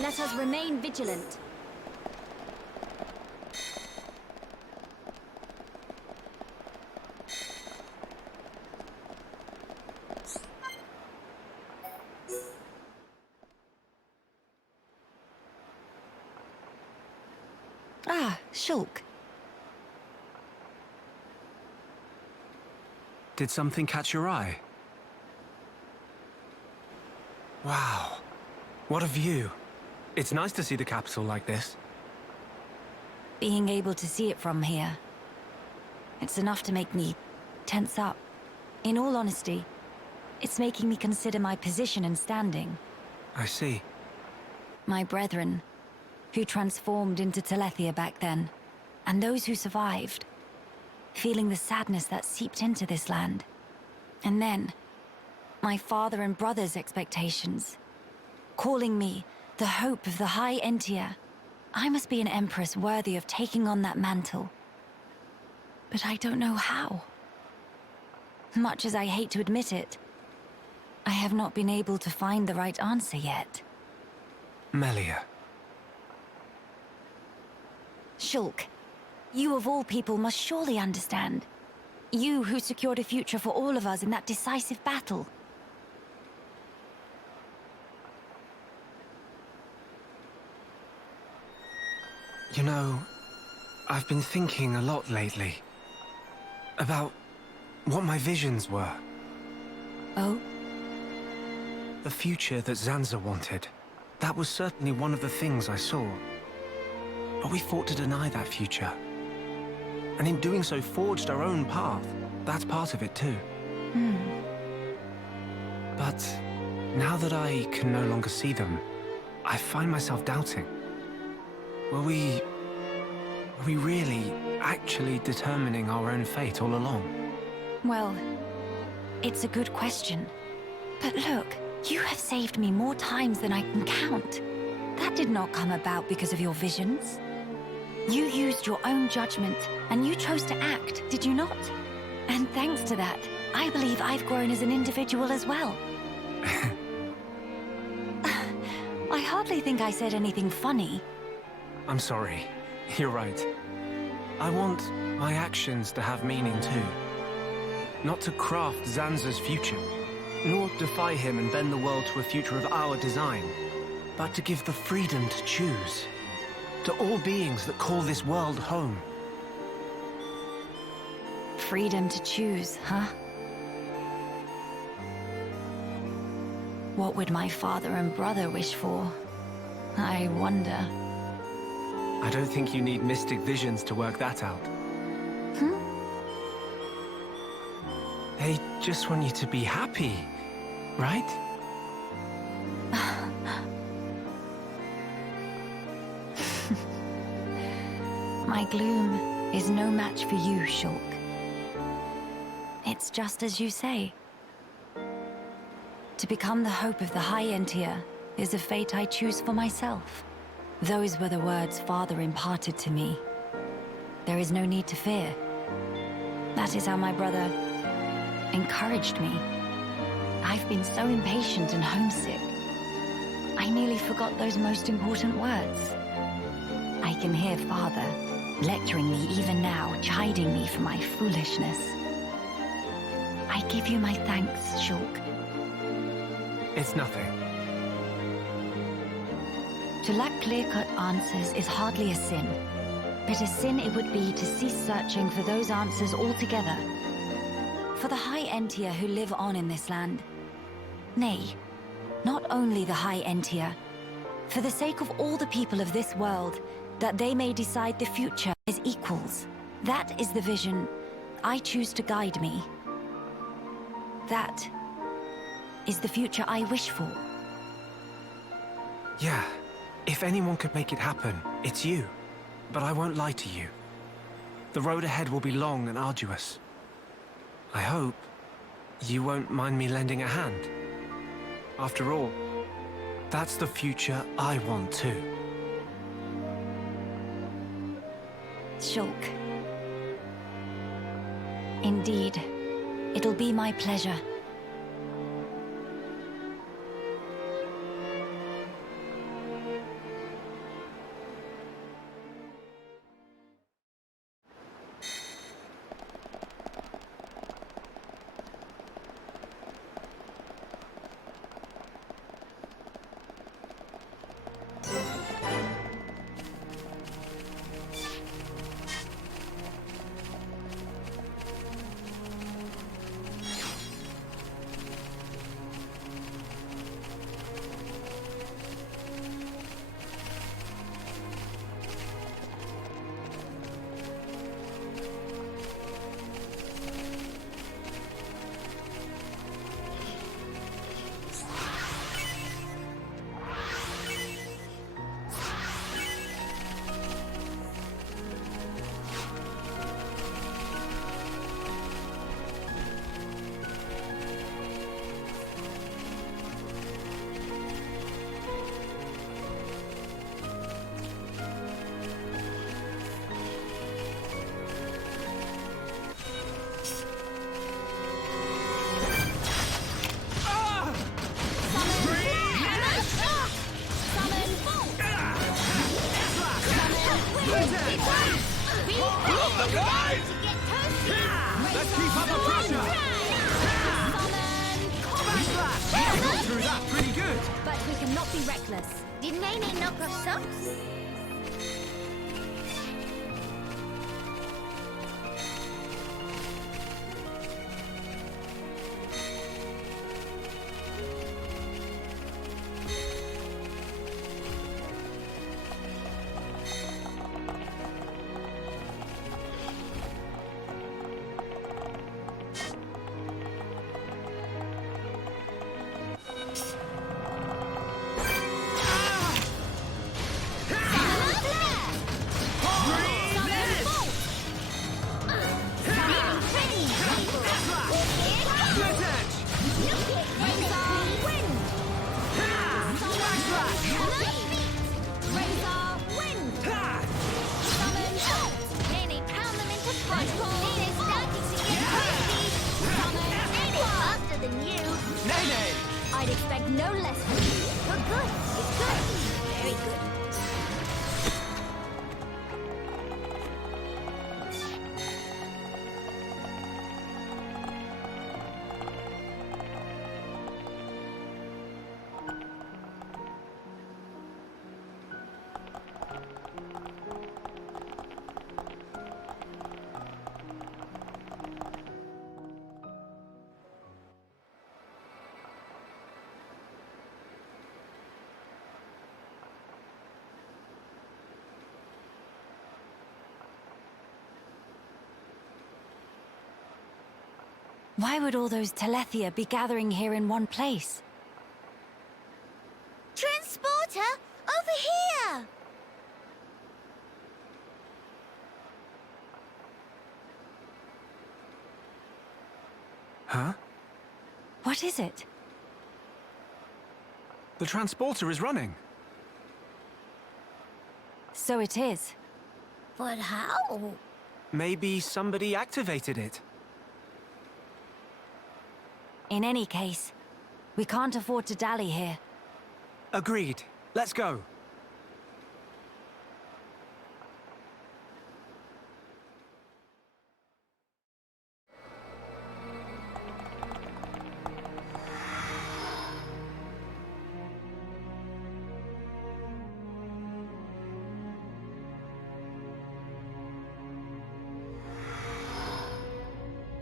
Let us remain vigilant. Ah, Shulk. Did something catch your eye? Wow, what a view. It's nice to see the capital like this. Being able to see it from here, it's enough to make me tense up. In all honesty, it's making me consider my position and standing. I see. My brethren, who transformed into Telethia back then, and those who survived, feeling the sadness that seeped into this land. And then, my father and brother's expectations, calling me the hope of the High Entia. I must be an empress worthy of taking on that mantle. But I don't know how. Much as I hate to admit it, I have not been able to find the right answer yet. Melia. Shulk, you of all people must surely understand. You who secured a future for all of us in that decisive battle. You know, I've been thinking a lot lately about what my visions were. Oh? The future that Zanza wanted. That was certainly one of the things I saw. But we fought to deny that future. And in doing so, forged our own path. That's part of it too. But now that I can no longer see them, I find myself doubting. Were we really, actually determining our own fate all along? Well, it's a good question. But look, you have saved me more times than I can count. That did not come about because of your visions. You used your own judgment, and you chose to act, did you not? And thanks to that, I believe I've grown as an individual as well. I hardly think I said anything funny. I'm sorry. You're right. I want my actions to have meaning too. Not to craft Zanza's future, nor defy him and bend the world to a future of our design, but to give the freedom to choose. To all beings that call this world home. Freedom to choose, huh? What would my father and brother wish for? I wonder. I don't think you need mystic visions to work that out. They just want you to be happy, right? My gloom is no match for you, Shulk. It's just as you say. To become the hope of the High Entia is a fate I choose for myself. Those were the words Father imparted to me. There is no need to fear. That is how my brother encouraged me. I've been so impatient and homesick. I nearly forgot those most important words. I can hear Father lecturing me even now, chiding me for my foolishness. I give you my thanks, Shulk. It's nothing. To lack clear-cut answers is hardly a sin, but a sin it would be to cease searching for those answers altogether. For the High Entia who live on in this land. Nay, not only the High Entia, for the sake of all the people of this world, that they may decide the future as equals. That is the vision I choose to guide me. That is the future I wish for. Yeah, if anyone could make it happen, it's you. But I won't lie to you. The road ahead will be long and arduous. I hope you won't mind me lending a hand. After all, that's the future I want too. Shulk. Indeed, it'll be my pleasure. be reckless. Did Nene knock off socks? I'd expect no less from you. Good, good. It's good. Very good. Why would all those Telethia be gathering here in one place? Transporter, over here! Huh? What is it? The transporter is running. So it is. But how? Maybe somebody activated it. In any case, we can't afford to dally here. Agreed. Let's go.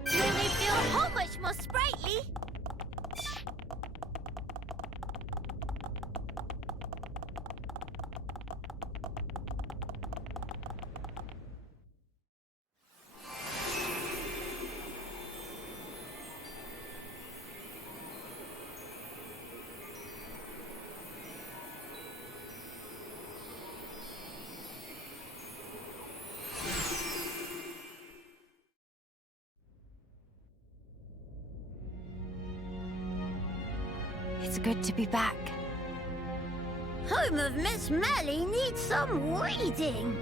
Will they feel how much more sprightly? It's good to be back. Home of Miss Melly needs some weeding.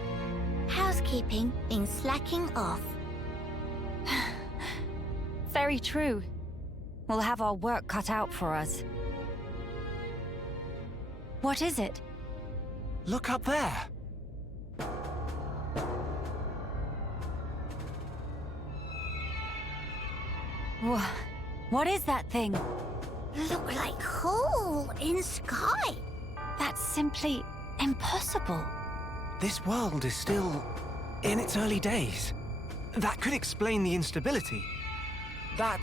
Housekeeping been slacking off. Very true. We'll have our work cut out for us. What is it? Look up there. What is that thing? Look like hole in sky. That's simply impossible. This world is still in its early days. That could explain the instability. That,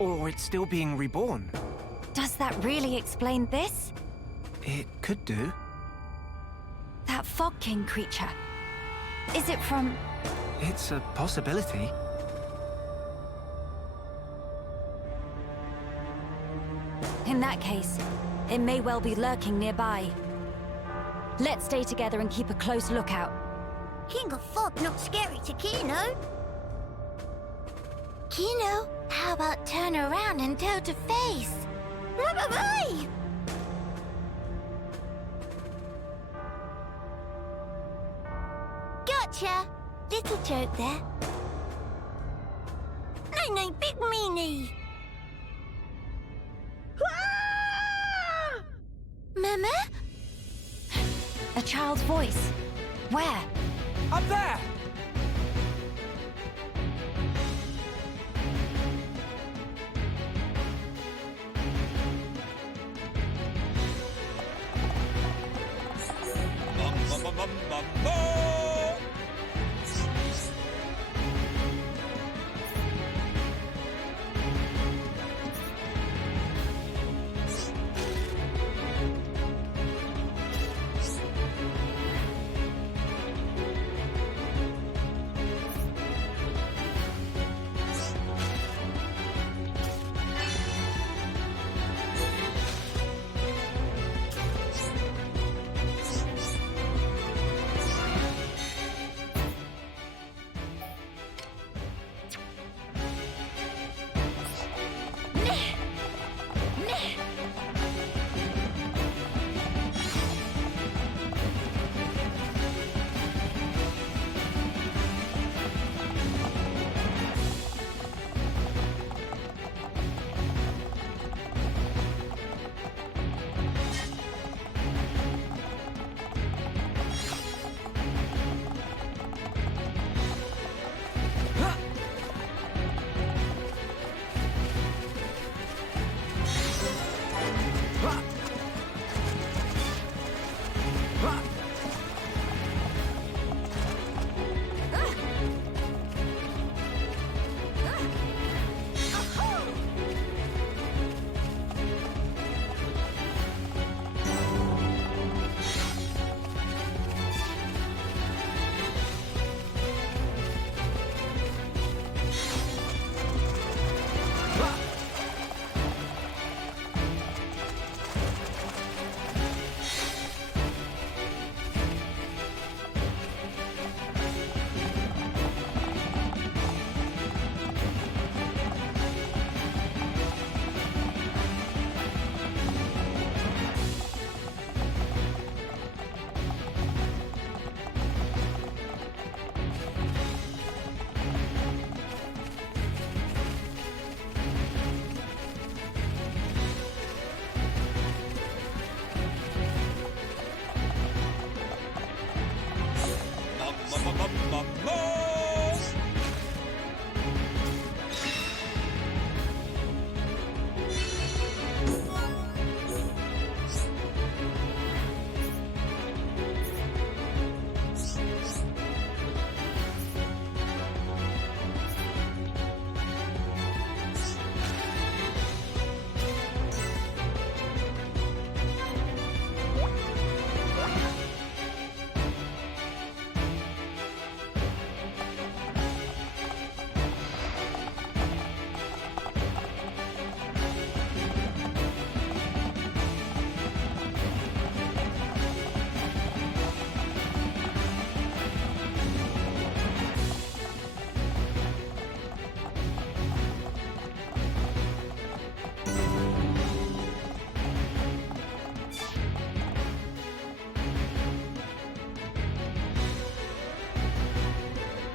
or it's still being reborn. Does that really explain this? It could do. That Fog King creature. Is it from... It's a possibility. In that case, it may well be lurking nearby. Let's stay together and keep a close lookout. King of Fog not scary to Kino. Kino, how about turn around and toe to face? Bye-bye-bye! Gotcha! Little joke there. Nay, big meanie! Mama? A child's voice. Where? Up there!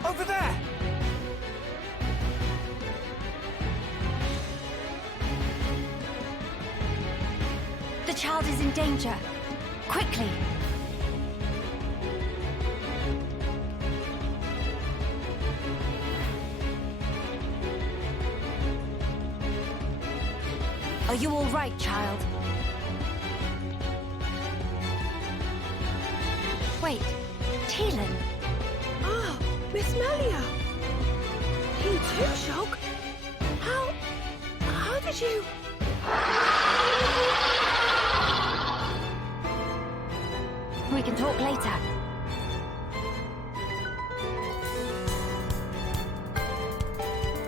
Over there! The child is in danger. Quickly! Are you all right, child? Wait, Teelan. Ah, Miss Melia! You too, Shock? How did you... We can talk later.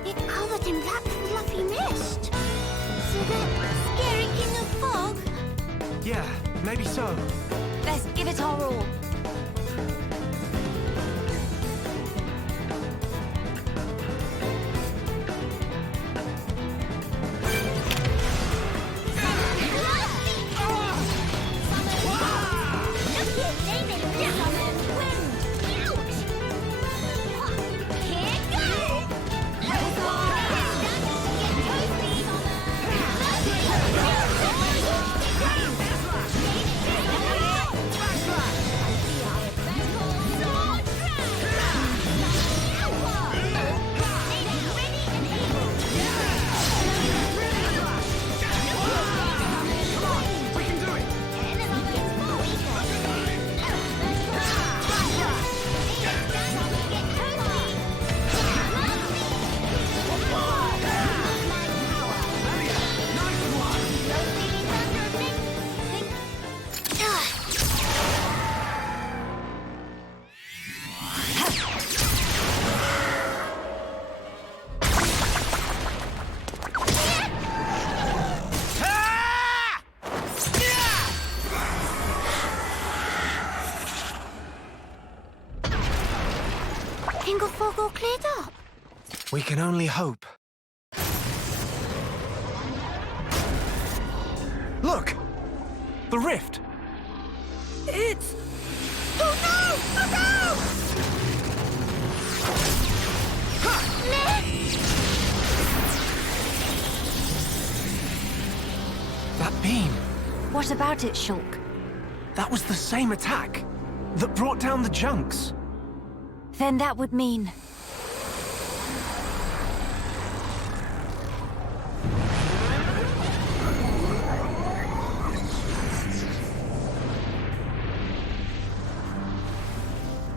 It covered in black fluffy mist. So the scary king of fog? Yeah, maybe so. Let's give it our all. We can only hope. Look! The rift! It's... Oh no! Look out! That beam! What about it, Shulk? That was the same attack that brought down the junks. Then that would mean...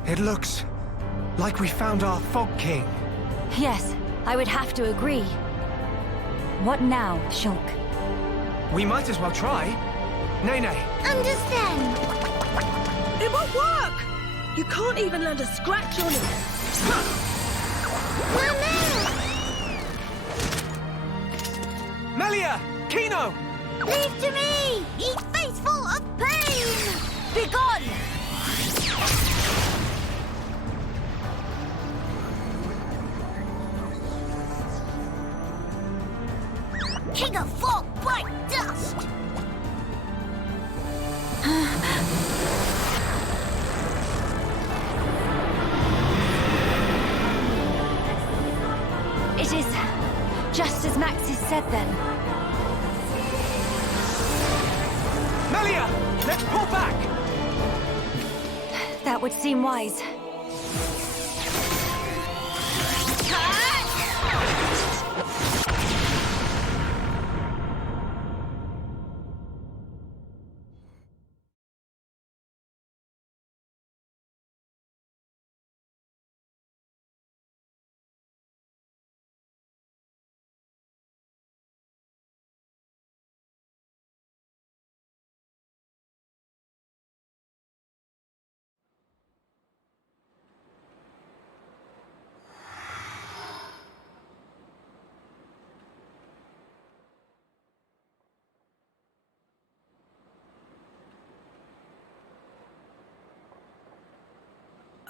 It looks like we found our Fog King. Yes, I would have to agree. What now, Shulk? We might as well try. Nay. Understand. It won't work! You can't even land a scratch on it. Mama! Melia! Kino! Leave to me! Ye faithful of pain! Begone! King of fog, bright dust! It is just as Maxis said then. Melia! Let's pull back! That would seem wise.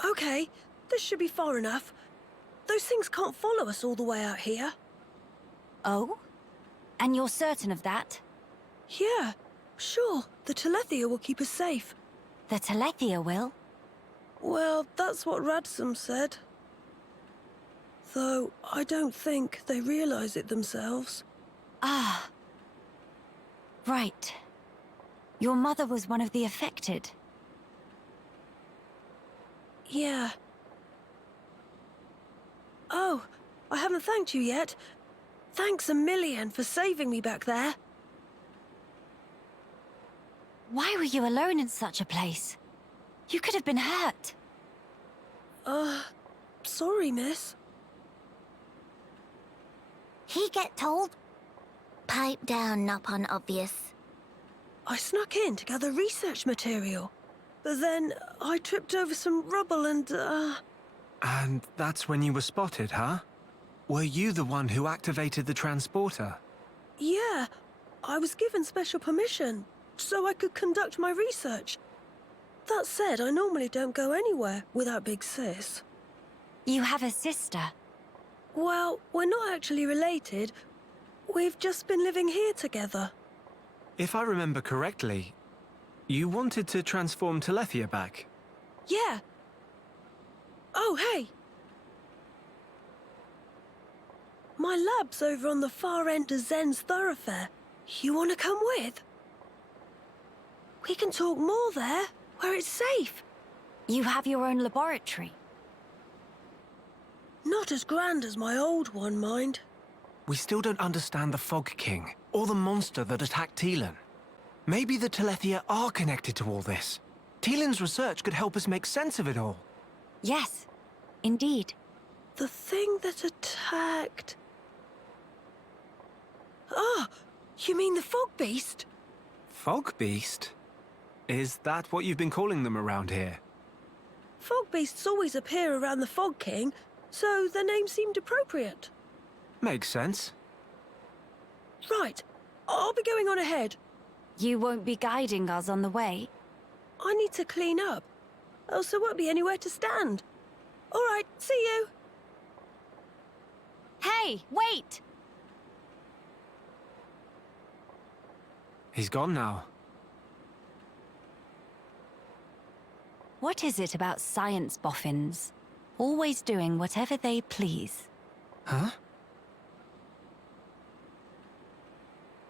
Okay, this should be far enough. Those things can't follow us all the way out here. Oh? And you're certain of that? Yeah, sure. The Telethia will keep us safe. The Telethia will? Well, that's what Radsum said. Though, I don't think they realize it themselves. Ah. Right. Your mother was one of the affected. Yeah. Oh, I haven't thanked you yet. Thanks a million for saving me back there. Why were you alone in such a place? You could have been hurt. Sorry, miss. He get told? Pipe down, not obvious. I snuck in to gather research material. But then I tripped over some rubble and, And that's when you were spotted, huh? Were you the one who activated the transporter? Yeah, I was given special permission, so I could conduct my research. That said, I normally don't go anywhere without Big Sis. You have a sister. Well, we're not actually related. We've just been living here together. If I remember correctly, you wanted to transform Telethia back. Yeah. Oh, hey! My lab's over on the far end of Zen's thoroughfare. You want to come with? We can talk more there, where it's safe. You have your own laboratory. Not as grand as my old one, mind. We still don't understand the Fog King, or the monster that attacked Teelan. Maybe the Telethia are connected to all this. Teelan's research could help us make sense of it all. Yes, indeed. The thing that attacked... Ah, you mean the Fog Beast? Fog Beast? Is that what you've been calling them around here? Fog Beasts always appear around the Fog King, so the name seemed appropriate. Makes sense. Right, I'll be going on ahead. You won't be guiding us on the way? I need to clean up, else there won't be anywhere to stand. All right, see you. Hey, wait! He's gone now. What is it about science boffins? Always doing whatever they please. Huh?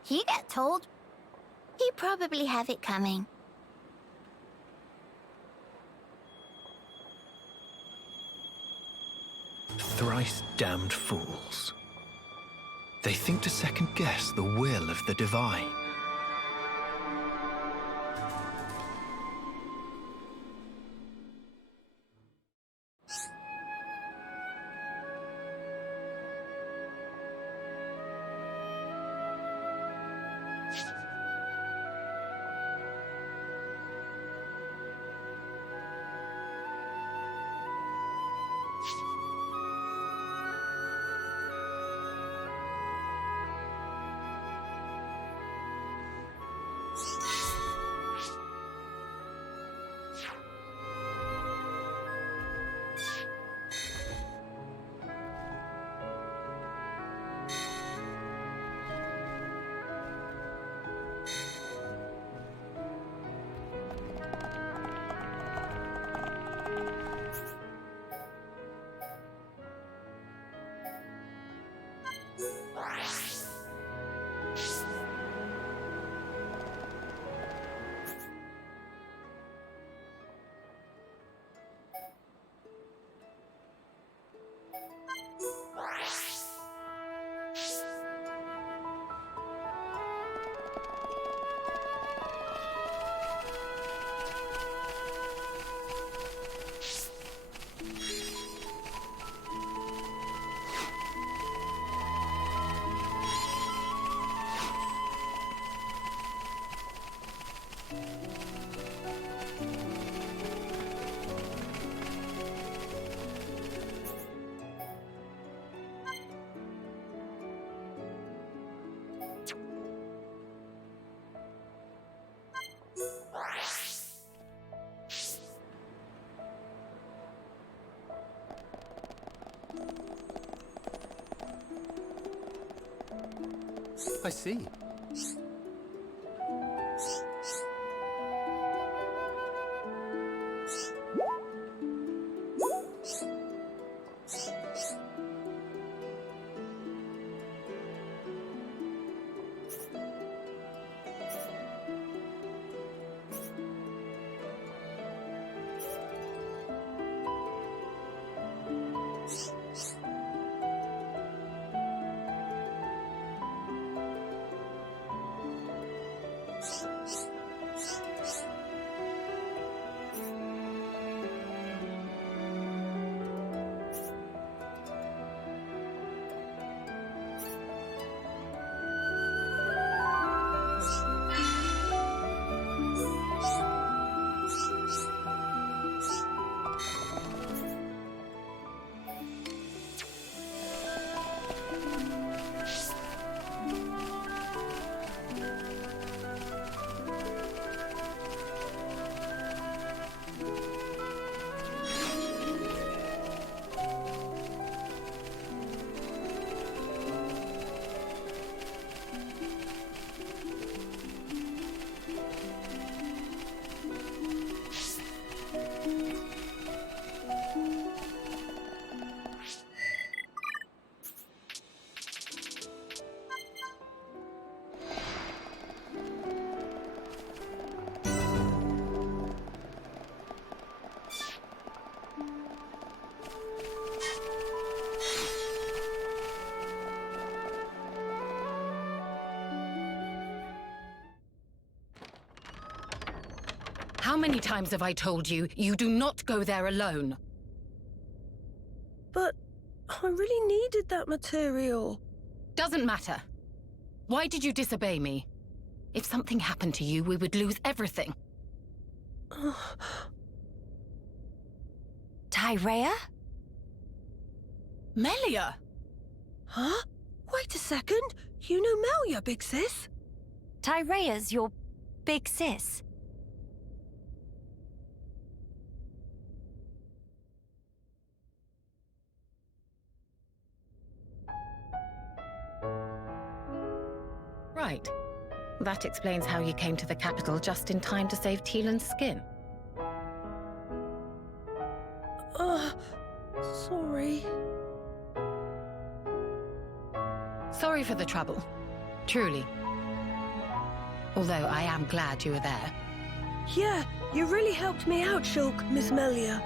He got told. He probably have it coming. Thrice damned fools. They think to second-guess the will of the divine. I see. How many times have I told you, you do not go there alone? But I really needed that material. Doesn't matter. Why did you disobey me? If something happened to you, we would lose everything. Tyrea? Melia! Huh? Wait a second. You know Melia, big sis? Tyrea's your big sis. right. That explains how you came to the capital just in time to save Teelan's skin. Sorry. Sorry for the trouble. Truly. Although I am glad you were there. Yeah, you really helped me out, Shulk, Miss Melia.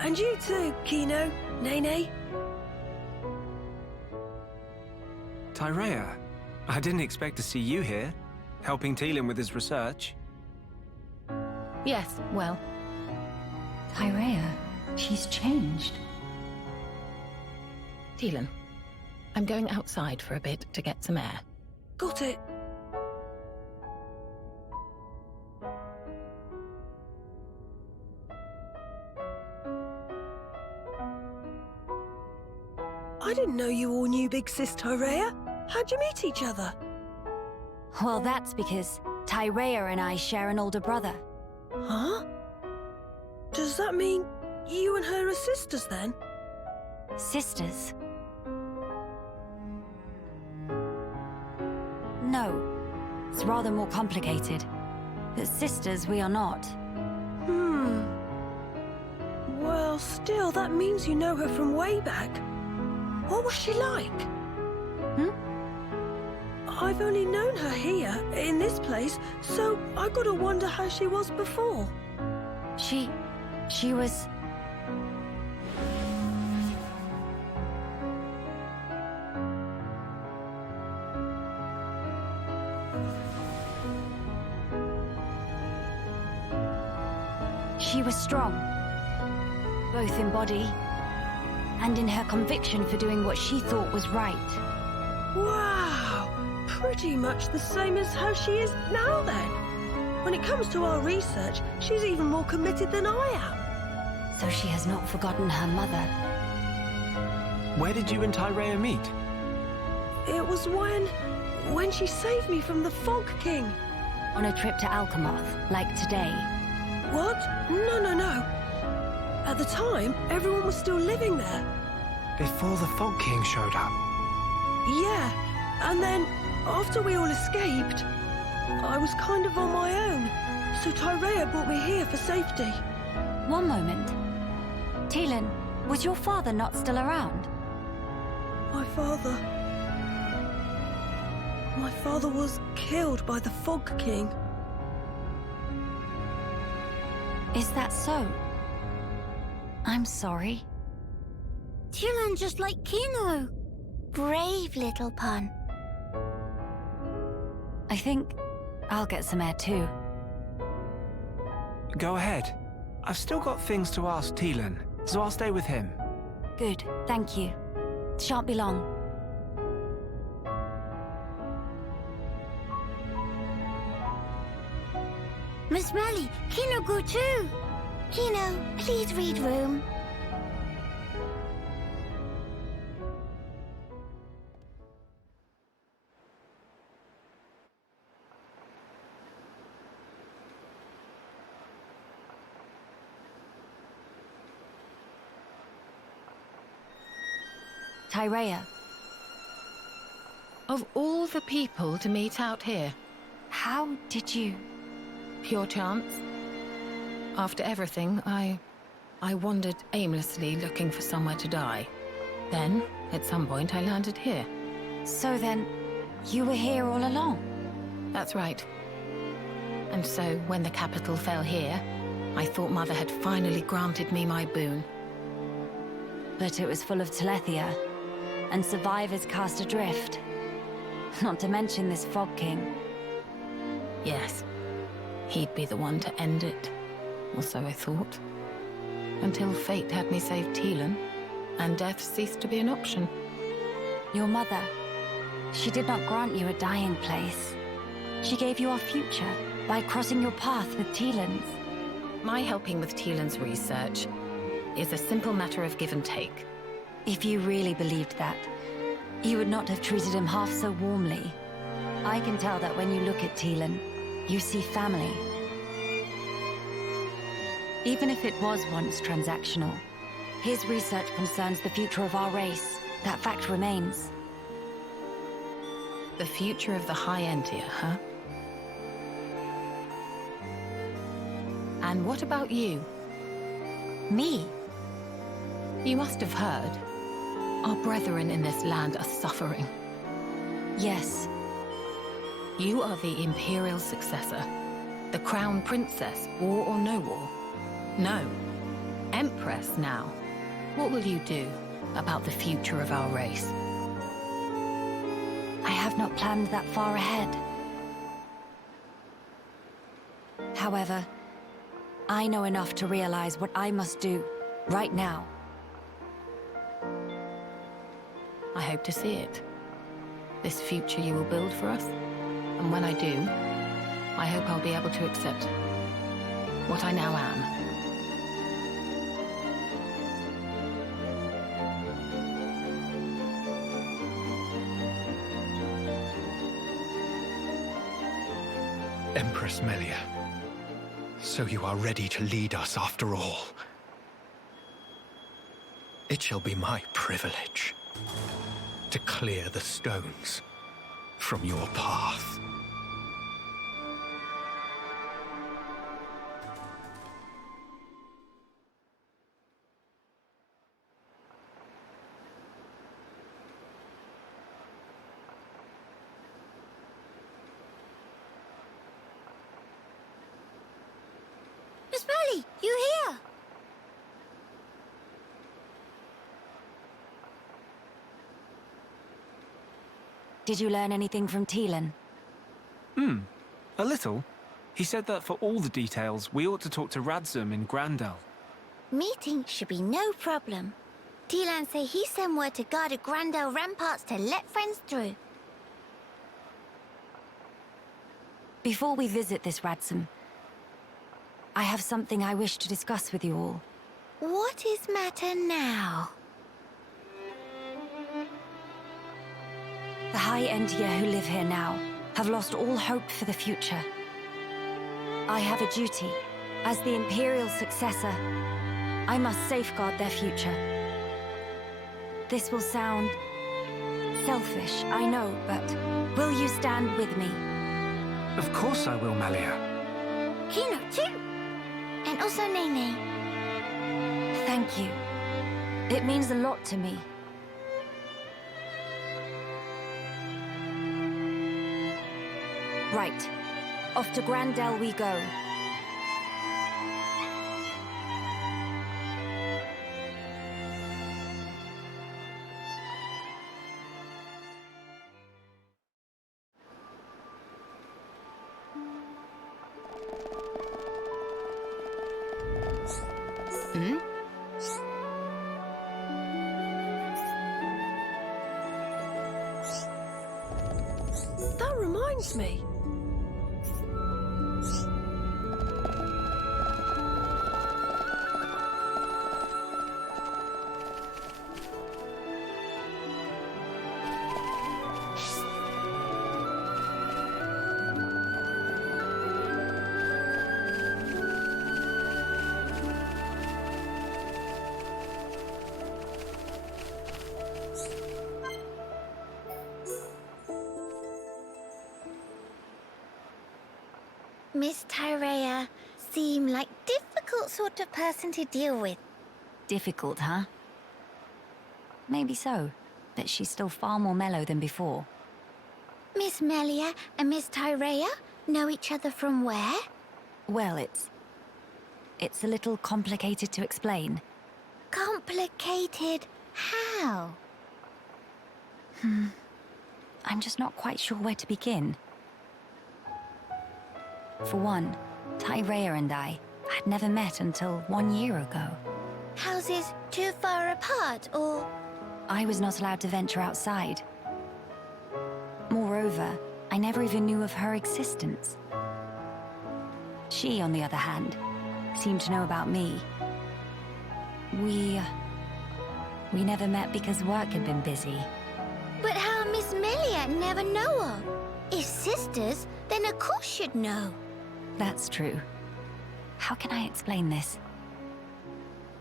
And you too, Kino, Nene. Tyrea, I didn't expect to see you here, helping Teelan with his research. Yes, well, Tyrea, she's changed. Teelan, I'm going outside for a bit to get some air. Got it. I didn't know you all knew Big Sis Tyrea. How'd you meet each other? Well, that's because Tyrea and I share an older brother. Huh? Does that mean you and her are sisters then? Sisters? No. It's rather more complicated. But sisters we are not. Well, still, that means you know her from way back. What was she like? I've only known her here, in this place, so I gotta wonder how she was before. She was... She was strong, both in body and in her conviction for doing what she thought was right. Wow! Pretty much the same as how she is now then. When it comes to our research, she's even more committed than I am. So she has not forgotten her mother. Where did you and Tyrea meet? It was when she saved me from the Fog King. On a trip to Alchemoth, like today. What? No. At the time, everyone was still living there. Before the Fog King showed up. Yeah, and then, after we all escaped, I was kind of on my own, so Tyrea brought me here for safety. One moment. Teelan, was your father not still around? My father was killed by the Fog King. Is that so? I'm sorry. Teelan just like Kino. Brave little pun. I think I'll get some air too. Go ahead. I've still got things to ask Teelan, so I'll stay with him. Good, thank you. Shan't be long. Miss Melly, Kino go too. Kino, please read room. Tyrea, Of all the people to meet out here, how did you... pure chance. After everything, I wandered aimlessly looking for somewhere to die. Then, at some point, I landed here. So then, you were here all along? That's right. And so, when the capital fell here, I thought Mother had finally granted me my boon. But it was full of Telethia, and survivors cast adrift. Not to mention this Fog King. Yes, he'd be the one to end it, or so I thought. Until fate had me save Teelan, and death ceased to be an option. Your mother, she did not grant you a dying place. She gave you our future by crossing your path with Teelan's. My helping with Teelan's research is a simple matter of give and take. If you really believed that, you would not have treated him half so warmly. I can tell that when you look at Teelan, you see family. Even if it was once transactional, his research concerns the future of our race. That fact remains. The future of the High Entia, huh? And what about you? Me? You must have heard. Our brethren in this land are suffering. Yes. You are the Imperial successor. The Crown Princess, war or no war? No. Empress now. What will you do about the future of our race? I have not planned that far ahead. However, I know enough to realize what I must do right now. I hope to see it. This future you will build for us. And when I do, I hope I'll be able to accept what I now am. Empress Melia, so you are ready to lead us after all. It shall be my privilege to clear the stones from your path. Miss Molly, you here? Did you learn anything from Teelan? A little. He said that for all the details, we ought to talk to Radzum in Grandel. Meeting should be no problem. Teelan say he sent word to guard the Grandel ramparts to let friends through. Before we visit this Radzum, I have something I wish to discuss with you all. What is matter now? The High Entia who live here now have lost all hope for the future. I have a duty. As the Imperial successor, I must safeguard their future. This will sound selfish, I know, but will you stand with me? Of course I will, Melia. Kino too. And also Nene. Thank you. It means a lot to me. Right. Off to Grandel we go. That reminds me. Miss Tyrea seem like difficult sort of person to deal with. Difficult, huh? Maybe so, but she's still far more mellow than before. Miss Melia and Miss Tyrea know each other from where? Well, it's a little complicated to explain. Complicated how? I'm just not quite sure where to begin. For one, Tyrea and I had never met until 1 year ago. Houses too far apart, or...? I was not allowed to venture outside. Moreover, I never even knew of her existence. She, on the other hand, seemed to know about me. We never met because work had been busy. But how Miss Melia never know her? If sisters, then of course she'd know. That's true. How can I explain this?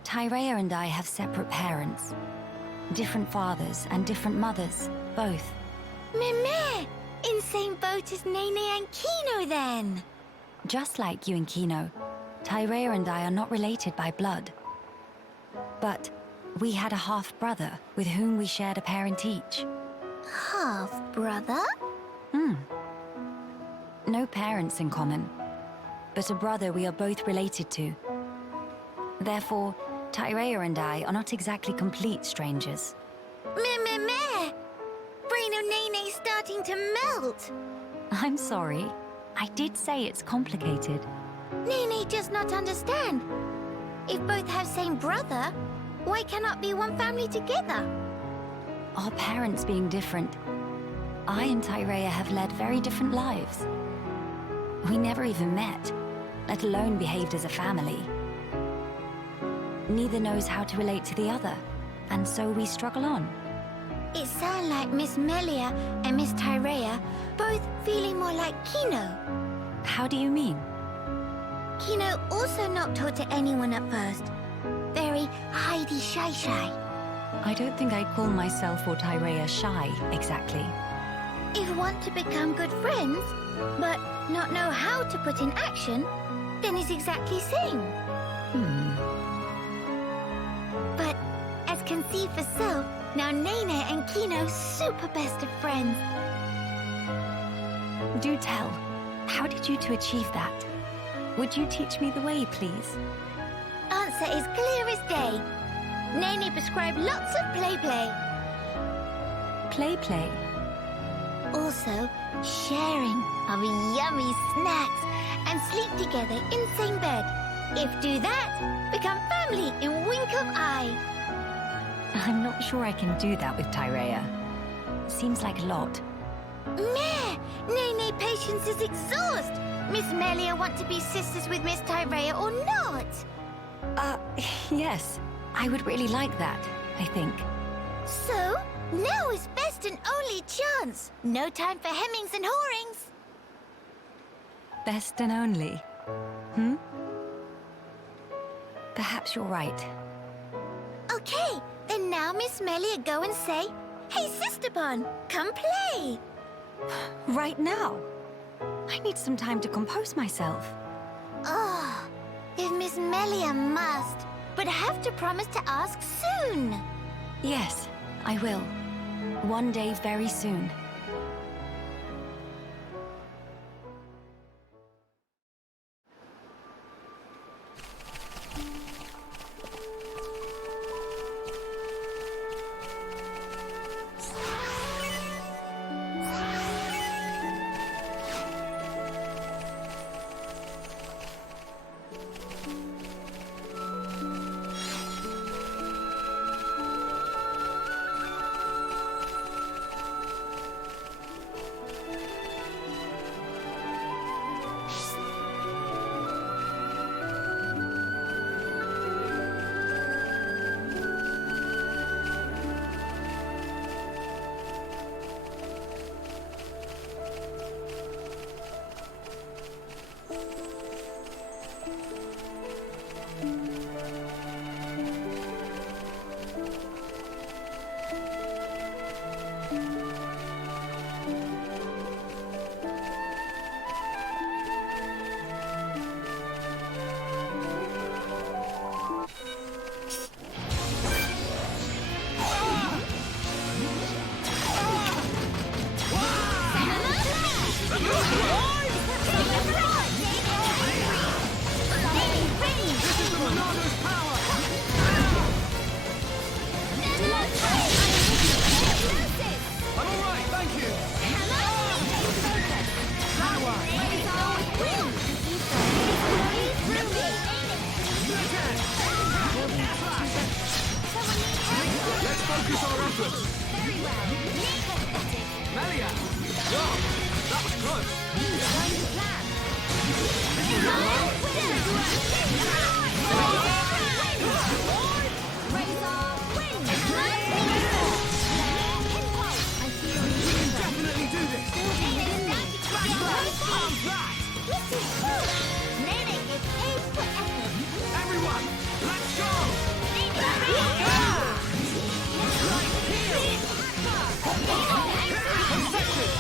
Tyrea and I have separate parents. Different fathers and different mothers, both. Meme! same boat as Nene and Kino then. Just like you and Kino, Tyrea and I are not related by blood. But we had a half-brother with whom we shared a parent each. Half-brother? No parents in common, but a brother we are both related to. Therefore, Tyrea and I are not exactly complete strangers. Meh. Brain of Nene's starting to melt. I'm sorry. I did say it's complicated. Nene does not understand. If both have same brother, why cannot be one family together? Our parents being different, I and Tyrea have led very different lives. We never even met, let alone behaved as a family. Neither knows how to relate to the other, and so we struggle on. It sounds like Miss Melia and Miss Tyrea both feeling more like Kino. How do you mean? Kino also not taught to anyone at first. Very hidey shy. I don't think I'd call myself or Tyrea shy, exactly. If you want to become good friends, but not know how to put in action, then it's exactly same. But as can see for self, now Nene and Kino super best of friends. Do tell, how did you two achieve that? Would you teach me the way, please? Answer is clear as day. Nene prescribed lots of play. Play? Also, sharing of yummy snacks and sleep together in same bed. If do that, become family in wink of eye. I'm not sure I can do that with Tyrea. Seems like a lot. Meh! Nene patience is exhaust. Miss Melia want to be sisters with Miss Tyrea or not? Yes. I would really like that, I think. So, now is best and only chance. No time for hemmings and hawings. Best and only. Perhaps you're right. Okay, then now Miss Melia go and say, "Hey, Sister Bon, come play." Right now? I need some time to compose myself. Oh, if Miss Melia must, but have to promise to ask soon. Yes, I will. One day very soon.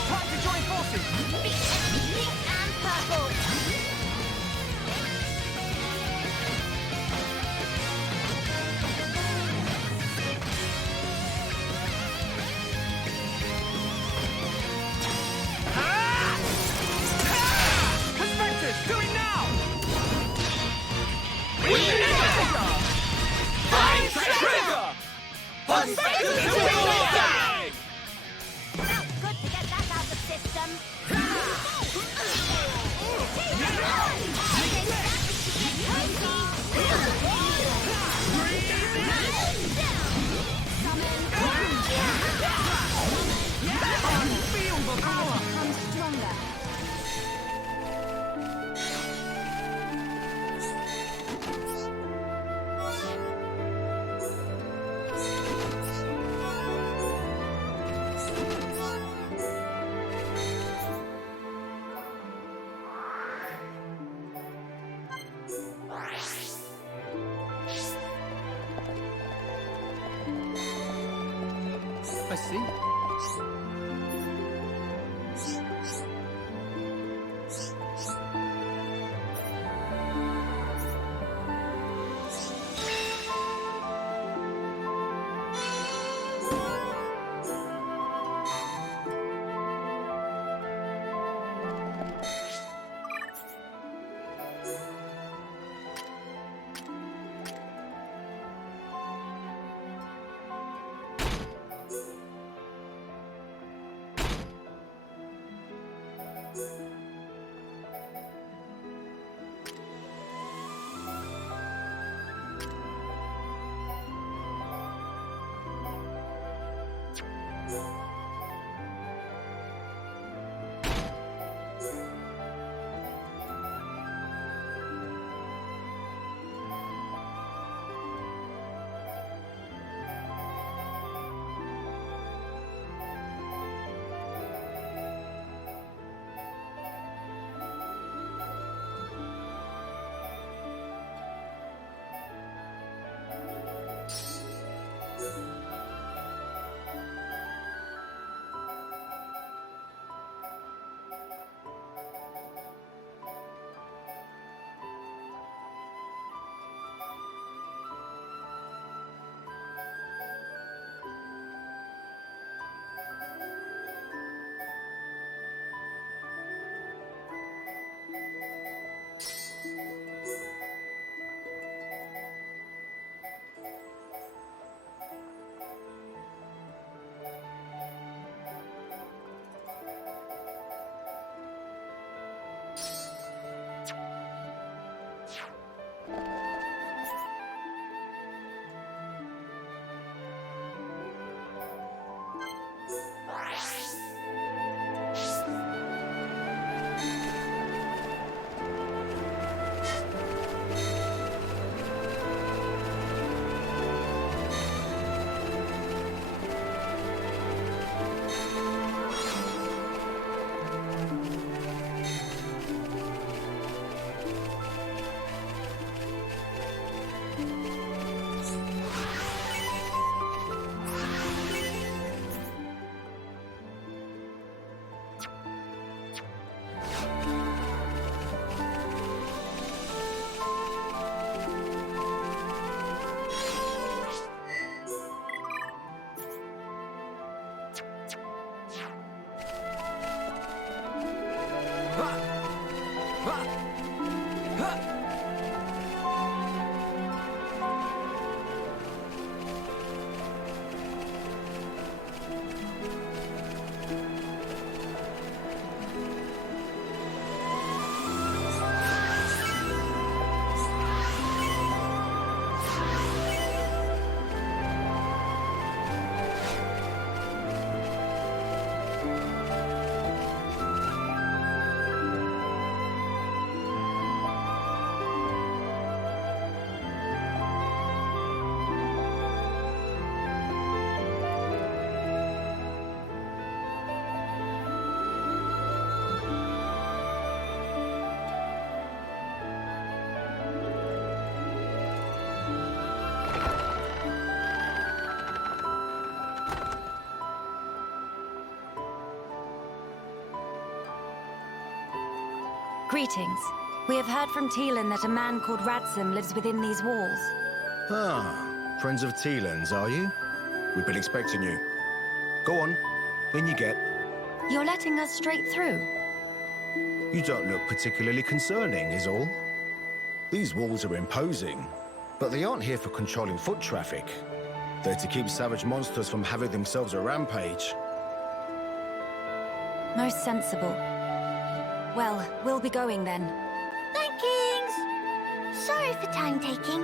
Time to join forces! see? Greetings. We have heard from Teelan that a man called Radsum lives within these walls. Ah, friends of Teelan's, are you? We've been expecting you. Go on, in you get. You're letting us straight through? You don't look particularly concerning, is all. These walls are imposing, but they aren't here for controlling foot traffic. They're to keep savage monsters from having themselves a rampage. Most sensible. Well, we'll be going then. Thankings! Sorry for time taking.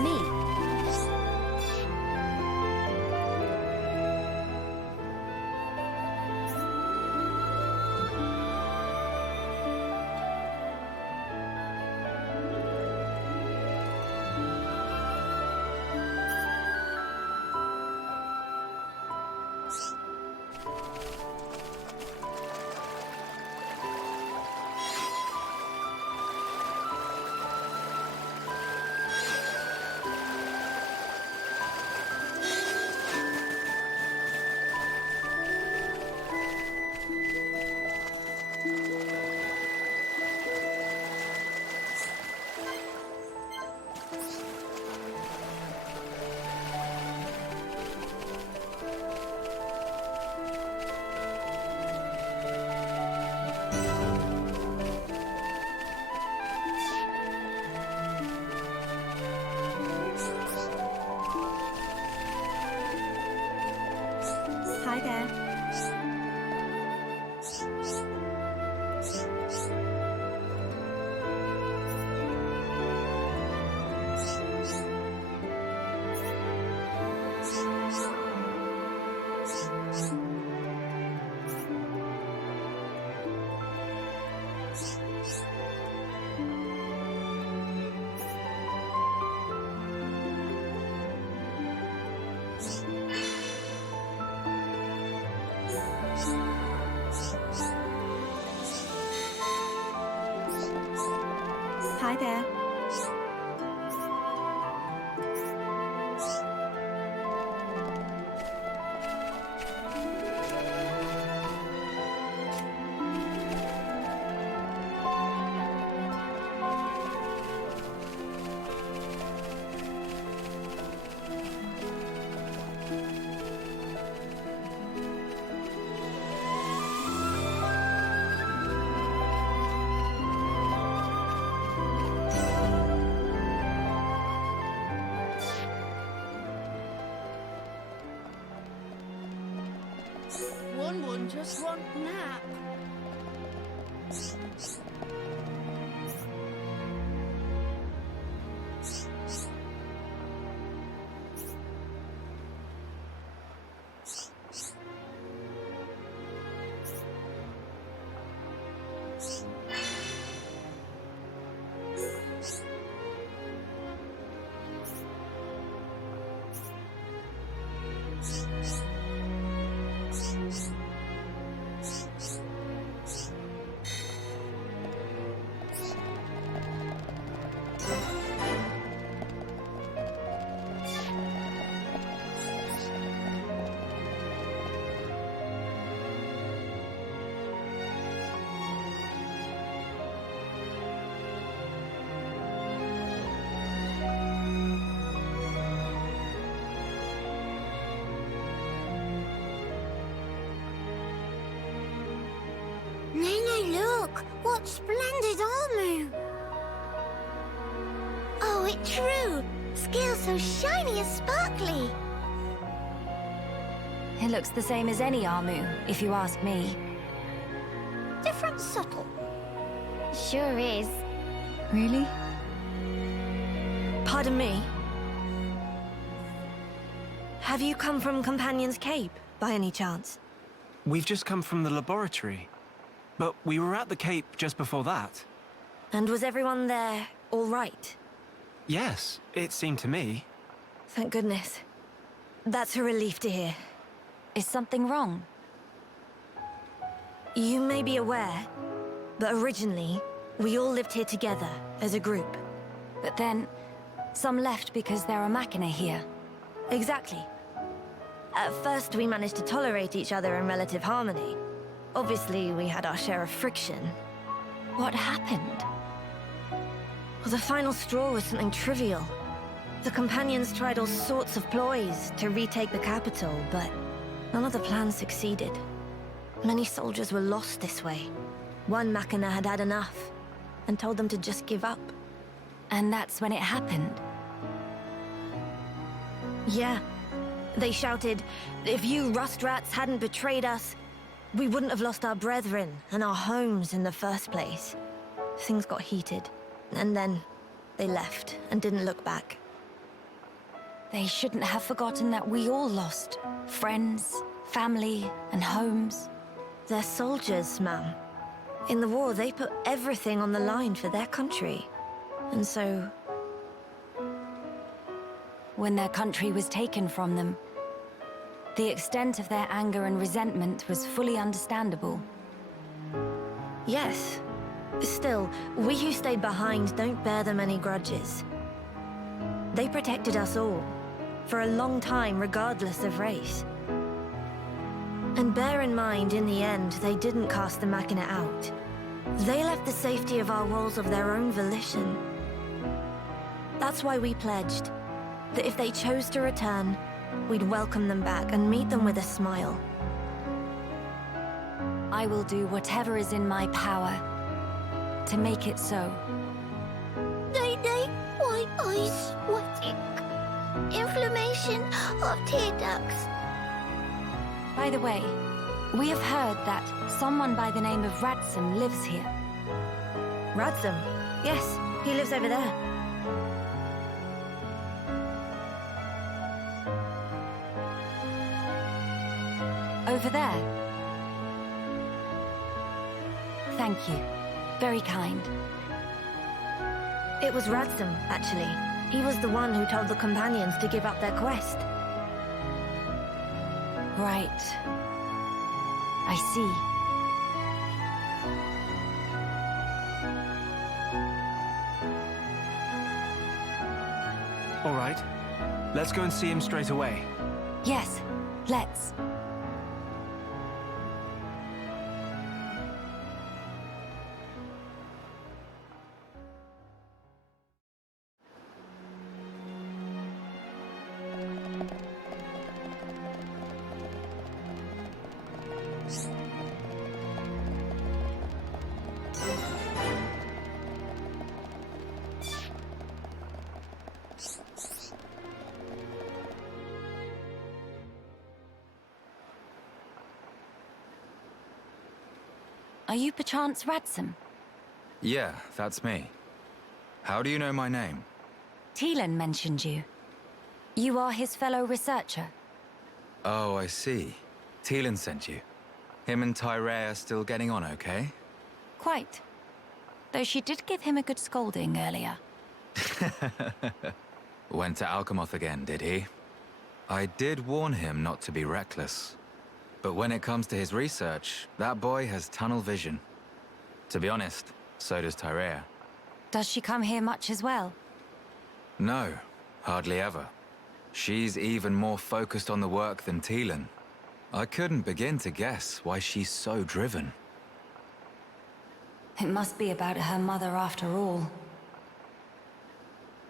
Me. Hi there. Hi there. One just want nap. Look! What splendid armor! Oh, it's true! Scales so shiny and sparkly! It looks the same as any Armu, if you ask me. Different subtle. Sure is. Really? Pardon me. Have you come from Companion's Cape, by any chance? We've just come from the laboratory. But we were at the Cape just before that. And was everyone there all right? Yes, it seemed to me. Thank goodness. That's a relief to hear. Is something wrong? You may be aware, but originally, we all lived here together as a group. But then, some left because there are Machina here. Exactly. At first, we managed to tolerate each other in relative harmony. Obviously, we had our share of friction. What happened? Well, the final straw was something trivial. The Companions tried all sorts of ploys to retake the capital, but none of the plans succeeded. Many soldiers were lost this way. One Machina had had enough, and told them to just give up. And that's when it happened. Yeah. They shouted, if you rust rats hadn't betrayed us, we wouldn't have lost our brethren and our homes in the first place. Things got heated, and then they left and didn't look back. They shouldn't have forgotten that we all lost friends, family, and homes. They're soldiers, ma'am. In the war, they put everything on the line for their country. And so... When their country was taken from them, the extent of their anger and resentment was fully understandable. Yes. Still, we who stayed behind don't bear them any grudges. They protected us all, for a long time regardless of race. And bear in mind, in the end, they didn't cast the Machina out. They left the safety of our walls of their own volition. That's why we pledged that if they chose to return, we'd welcome them back and meet them with a smile. I will do whatever is in my power to make it so. Day, white eyes sweating. Inflammation of tear ducts. By the way, we have heard that someone by the name of Radsum lives here. Radsum? Yes, he lives over there. Over there? Thank you. Very kind. It was Radsum, actually. He was the one who told the companions to give up their quest. Right. I see. All right. Let's go and see him straight away. Yes, let's. Are you perchance Radsum? Yeah, that's me. How do you know my name? Teelan mentioned you. You are his fellow researcher. Oh, I see. Teelan sent you. Him and Tyrea are still getting on okay? Quite. Though she did give him a good scolding earlier. Went to Alchemoth again, did he? I did warn him not to be reckless. But when it comes to his research, that boy has tunnel vision. To be honest, so does Tyrea. Does she come here much as well? No, hardly ever. She's even more focused on the work than Teelan. I couldn't begin to guess why she's so driven. It must be about her mother after all.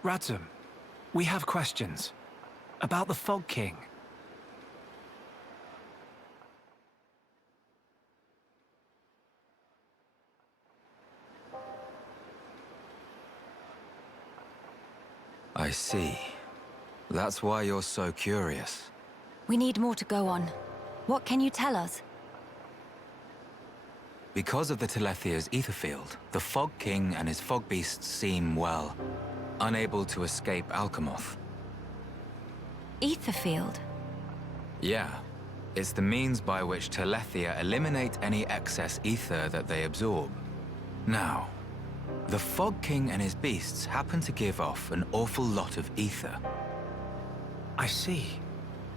Radsum, we have questions. About the Fog King. I see. That's why you're so curious. We need more to go on. What can you tell us? Because of the Telethia's ether field, the Fog King and his Fog Beasts seem, well, unable to escape Alchemoth. Ether field? Yeah. It's the means by which Telethia eliminate any excess ether that they absorb. Now, the Fog King and his beasts happen to give off an awful lot of ether. I see.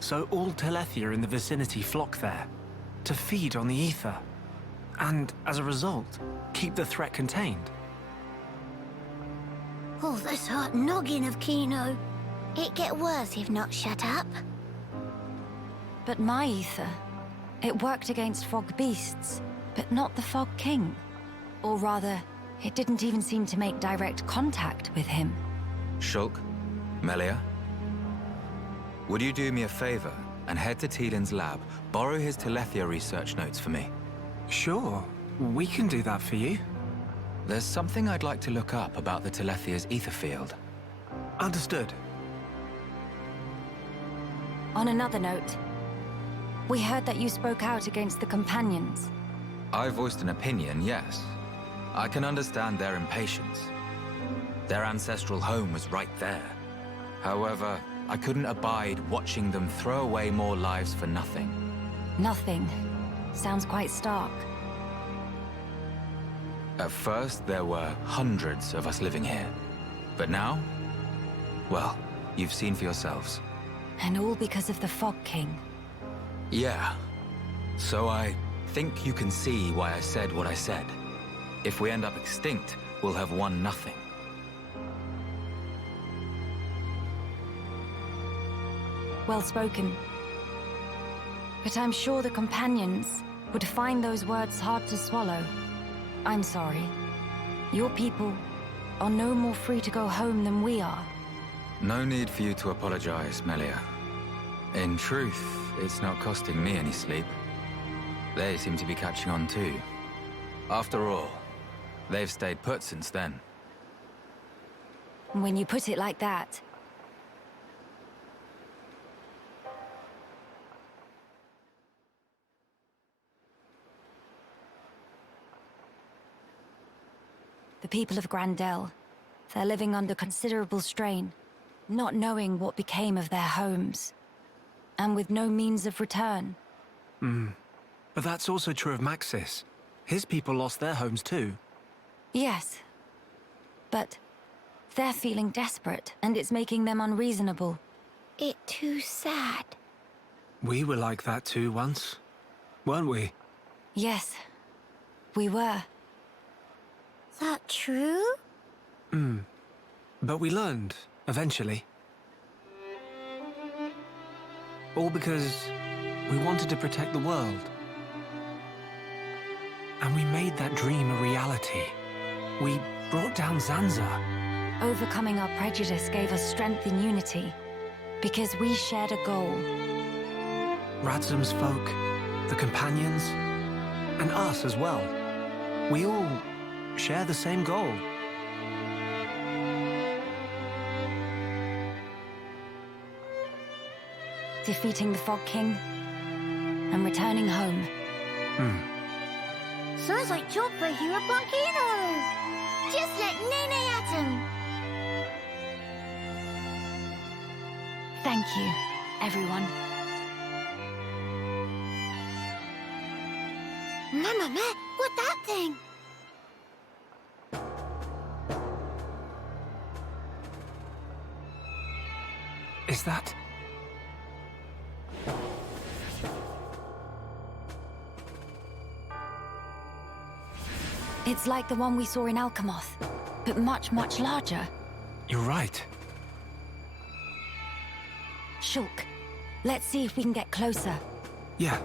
So all Telethia in the vicinity flock there, to feed on the ether. And, as a result, keep the threat contained. Oh, this hot noggin of Kino. It get worse if not shut up. But my ether, it worked against Fog Beasts, but not the Fog King. Or rather, it didn't even seem to make direct contact with him. Shulk, Melia, would you do me a favor and head to Teelan's lab, borrow his Telethia research notes for me? Sure, we can do that for you. There's something I'd like to look up about the Telethia's ether field. Understood. On another note, we heard that you spoke out against the Companions. I voiced an opinion, yes. I can understand their impatience. Their ancestral home was right there. However, I couldn't abide watching them throw away more lives for nothing. Nothing. Sounds quite stark. At first, there were hundreds of us living here. But now? Well, you've seen for yourselves. And all because of the Fog King. Yeah. So I think you can see why I said what I said. If we end up extinct, we'll have won nothing. Well spoken. But I'm sure the Companions would find those words hard to swallow. I'm sorry. Your people are no more free to go home than we are. No need for you to apologize, Melia. In truth, it's not costing me any sleep. They seem to be catching on too. After all, they've stayed put since then. When you put it like that... The people of Dell, they're living under considerable strain, not knowing what became of their homes, and with no means of return. But that's also true of Maxis. His people lost their homes too. Yes, but they're feeling desperate, and it's making them unreasonable. It too sad. We were like that too once, weren't we? Yes, we were. That true? But we learned, eventually. All because we wanted to protect the world. And we made that dream a reality. We brought down Zanza. Overcoming our prejudice gave us strength and unity, because we shared a goal. Radzum's folk, the Companions, and us as well. We all share the same goal. Defeating the Fog King and returning home. Sounds like job for Hero Blanquino. Just let Nene at him. Thank you, everyone. Mamma, what's that thing? Is that... It's like the one we saw in Alchemoth, but much, much larger. You're right. Shulk, let's see if we can get closer. Yeah,